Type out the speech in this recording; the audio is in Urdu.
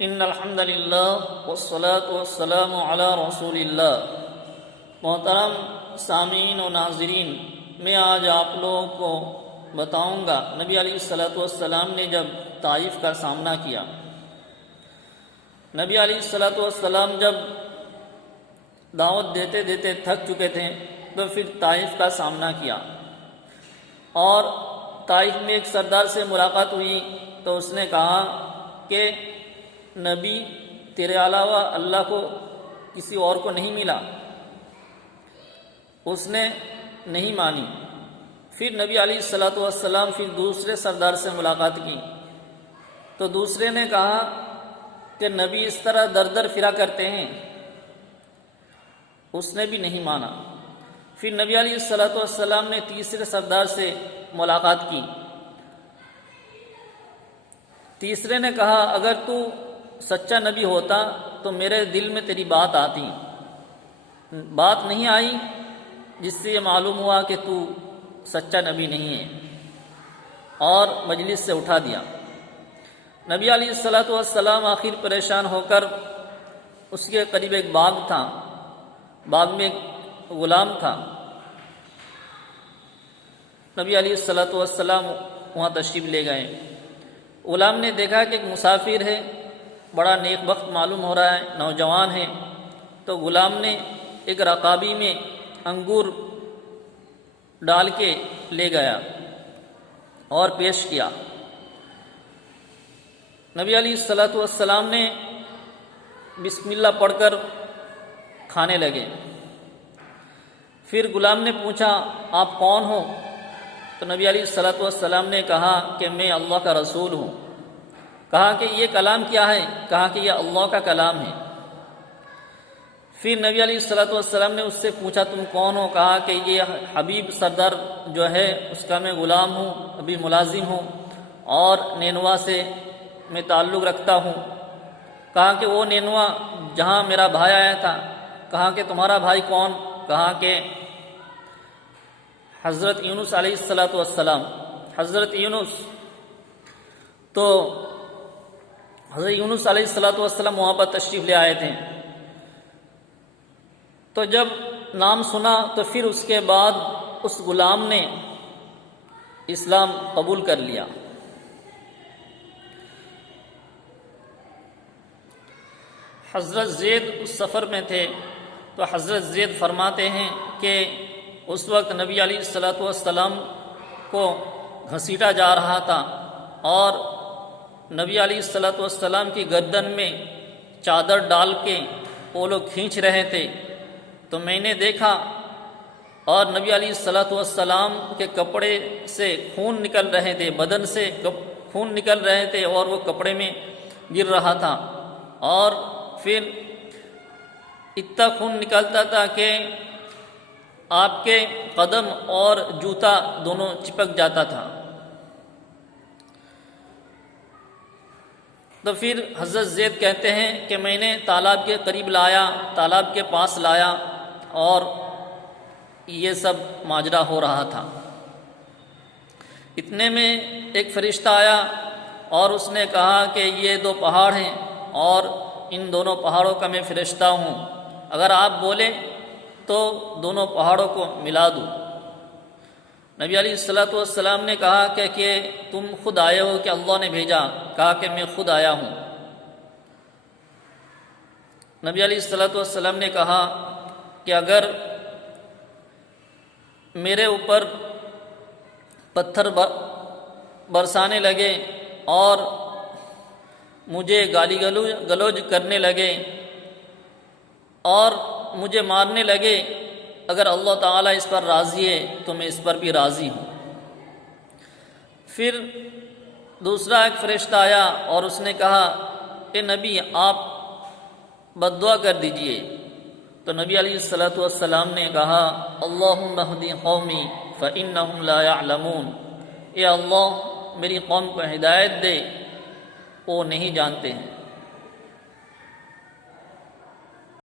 ان الحمد للہ والصلاة والسلام علی رسول اللہ۔ محترم سامعین و ناظرین، میں آج آپ لوگوں کو بتاؤں گا نبی علیہ الصلوۃ والسلام نے جب طائف کا سامنا کیا۔ نبی علیہ الصلوۃ والسلام جب دعوت دیتے دیتے تھک چکے تھے تو پھر طائف کا سامنا کیا، اور طائف میں ایک سردار سے ملاقات ہوئی تو اس نے کہا کہ نبی تیرے علاوہ اللہ کو کسی اور کو نہیں ملا۔ اس نے نہیں مانی۔ پھر نبی علیہ الصلوۃ والسلام پھر دوسرے سردار سے ملاقات کی تو دوسرے نے کہا کہ نبی اس طرح در در پھرا کرتے ہیں، اس نے بھی نہیں مانا۔ پھر نبی علیہ الصلوۃ والسلام نے تیسرے سردار سے ملاقات کی۔ تیسرے نے کہا اگر تو سچا نبی ہوتا تو میرے دل میں تیری بات آتی، بات نہیں آئی، جس سے یہ معلوم ہوا کہ تو سچا نبی نہیں ہے، اور مجلس سے اٹھا دیا۔ نبی علیہ الصلوۃ والسلام آخر پریشان ہو کر، اس کے قریب ایک باغ تھا، باغ میں ایک غلام تھا، نبی علیہ الصلوۃ والسلام وہاں تشریف لے گئے۔ غلام نے دیکھا کہ ایک مسافر ہے، بڑا نیک بخت معلوم ہو رہا ہے، نوجوان ہے، تو غلام نے ایک رکابی میں انگور ڈال کے لے گیا اور پیش کیا۔ نبی علیہ الصلوۃ والسلام نے بسم اللہ پڑھ کر کھانے لگے۔ پھر غلام نے پوچھا آپ کون ہو؟ تو نبی علیہ الصلوۃ والسلام نے کہا کہ میں اللہ کا رسول ہوں۔ کہا کہ یہ کلام کیا ہے؟ کہا کہ یہ اللہ کا کلام ہے۔ پھر نبی علیہ الصلوۃ والسلام نے اس سے پوچھا تم کون ہو؟ کہا کہ یہ حبیب سردار جو ہے اس کا میں غلام ہوں، ابھی ملازم ہوں، اور نینوا سے میں تعلق رکھتا ہوں۔ کہا کہ وہ نینوا جہاں میرا بھائی آیا تھا۔ کہا کہ تمہارا بھائی کون؟ کہا کہ حضرت یونس علیہ الصلوۃ والسلام۔ حضرت یونس، تو حضرت یونس علیہ الصلوۃ والسلام وہاں پر تشریف لے آئے تھے۔ تو جب نام سنا تو پھر اس کے بعد اس غلام نے اسلام قبول کر لیا۔ حضرت زید اس سفر میں تھے تو حضرت زید فرماتے ہیں کہ اس وقت نبی علیہ الصلوۃ والسلام کو گھسیٹا جا رہا تھا، اور نبی علیہ الصلوۃ والسلام کی گردن میں چادر ڈال کے وہ لوگ کھینچ رہے تھے، تو میں نے دیکھا اور نبی علیہ الصلوۃ والسلام کے کپڑے سے خون نکل رہے تھے، بدن سے خون نکل رہے تھے، اور وہ کپڑے میں گر رہا تھا، اور پھر اتنا خون نکلتا تھا کہ آپ کے قدم اور جوتا دونوں چپک جاتا تھا۔ تو پھر حضرت زید کہتے ہیں کہ میں نے تالاب کے قریب لایا، تالاب کے پاس لایا، اور یہ سب ماجرا ہو رہا تھا۔ اتنے میں ایک فرشتہ آیا اور اس نے کہا کہ یہ دو پہاڑ ہیں، اور ان دونوں پہاڑوں کا میں فرشتہ ہوں، اگر آپ بولیں تو دونوں پہاڑوں کو ملا دوں۔ نبی علیہ الصلوۃ والسلام نے کہا کہ تم خود آئے ہو کہ اللہ نے بھیجا؟ کہا کہ میں خود آیا ہوں۔ نبی علیہ الصلوۃ والسلام نے کہا کہ اگر میرے اوپر پتھر برسانے لگے اور مجھے گالی گلوج کرنے لگے اور مجھے مارنے لگے، اگر اللہ تعالیٰ اس پر راضی ہے تو میں اس پر بھی راضی ہوں۔ پھر دوسرا ایک فرشتہ آیا اور اس نے کہا کہ نبی آپ بد دعا کر دیجئے۔ تو نبی علیہ الصلوۃ والسلام نے کہا اللہم اہد قومی فإنہم لا یعلمون، اے اللہ میری قوم کو ہدایت دے، وہ نہیں جانتے ہیں۔